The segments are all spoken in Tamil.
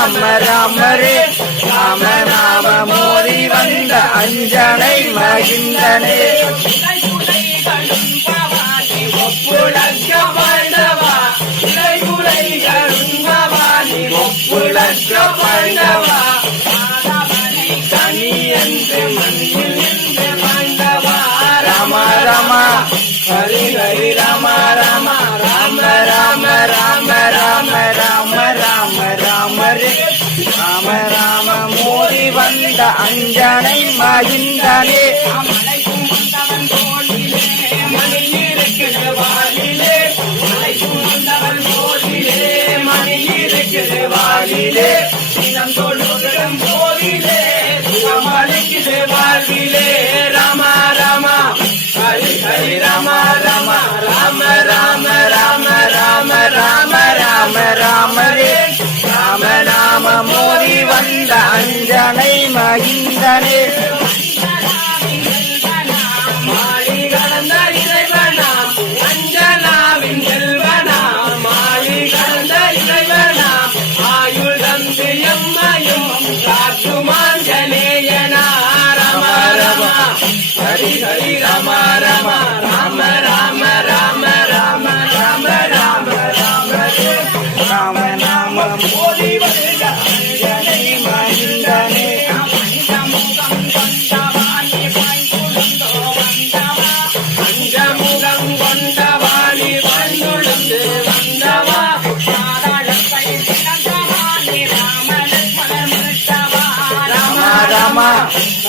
ராம ராமரே ராம நாம மோதி வந்த அஞ்சனை மகிந்தனே. ஒப்புழக்க வாழ்ந்தவா மோதி வந்த அஞ்சனை மகிந்தனே.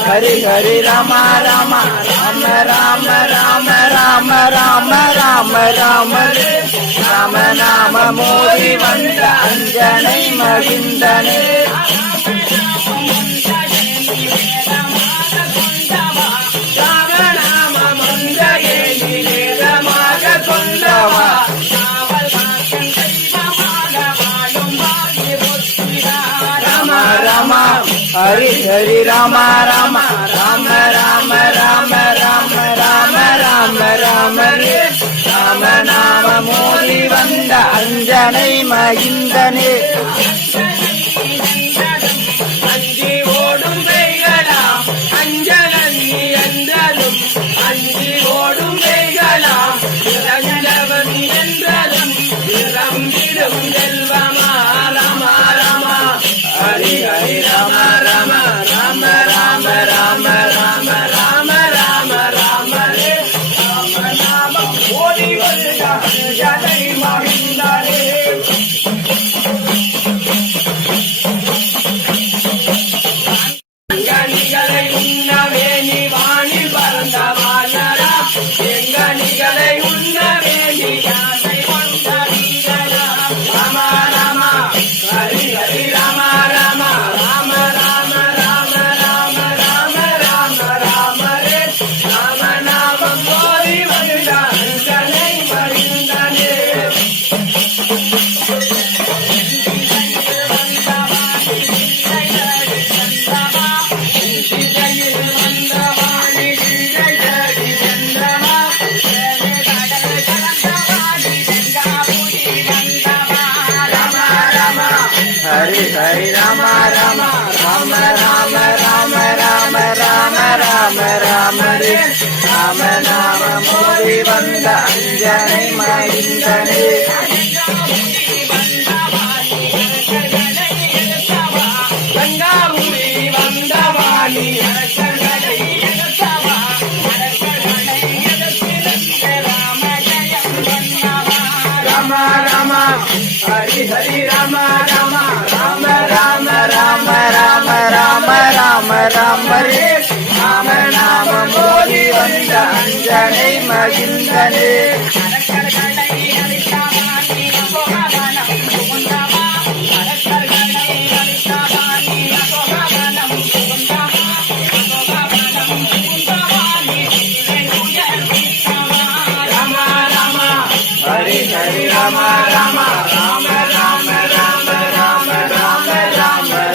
ஹரி ஹரி ராம ராம ராம ராம ராம ராம ராம ராம ராம. ராம நாம மோதி வந்த அஞ்சனை மகிந்தனே. ஹரி ராம ராம ராம ராம ராம ராம ராம ராம ராம ராம நாம மோதி வந்த அஞ்சனை மகிந்தனே ஹரி ஹரி ராம ராம ராம ராம ராம ராம ராம ராம ராம ராம நாம மோதி வந்த அஞ்சனை மகிந்தனே ஹரி ஹரி ராம ராம ராம ராம ராம ராம ராம ராம ராமரே ராம நாம மோதி வந்த அஞ்சனை மகிழ்ந்தனே ஹரி ராம ராம ராம ராம ராம ராம ராம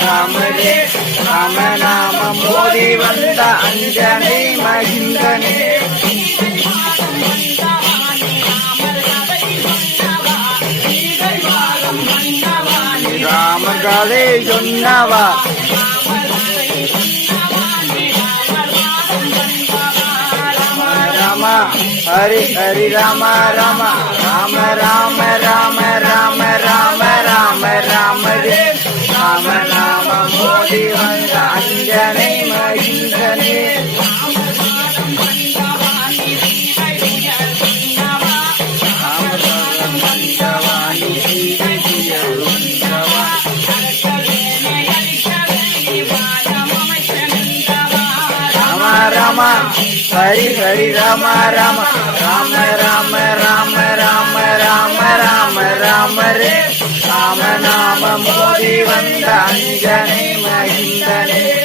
ராம ராம நாம மோதி வந்த அஞ்சனை மகிந்தனே ராம சொன்னவா ஹரி ஹரி ராம ராம. ராம ராம ராம ராம ராம ராம ராம ரே ராம நாம மோதி வந்த அஞ்சனை மகிந்தனே. ராம ஹரி ஹரி ராம ராம. ராம ராம ராம ராம ராம ராம ராம ரே. ராம நாம மோதி வந்த அஞ்சனை மகிந்தனே.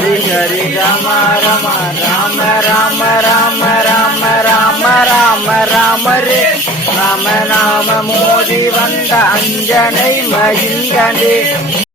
ஹரி ஹரி ராம ராம ராம ராம ராம ராம ராம ராம ராம ரே. ராம நாம மோதி வந்த அஞ்சனை மகிந்தனே